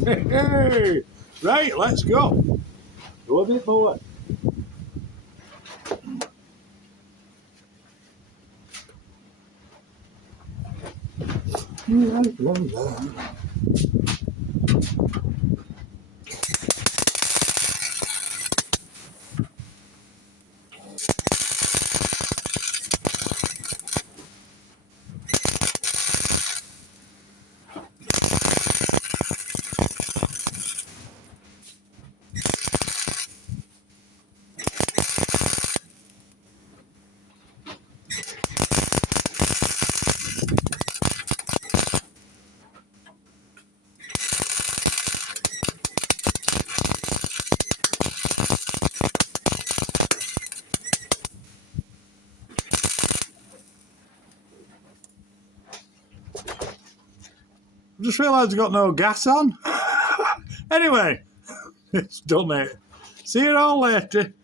Hey, right, let's go. Go a bit more. La, la, la. I just realised I got no gas on. Anyway, it's done, mate. See you all later.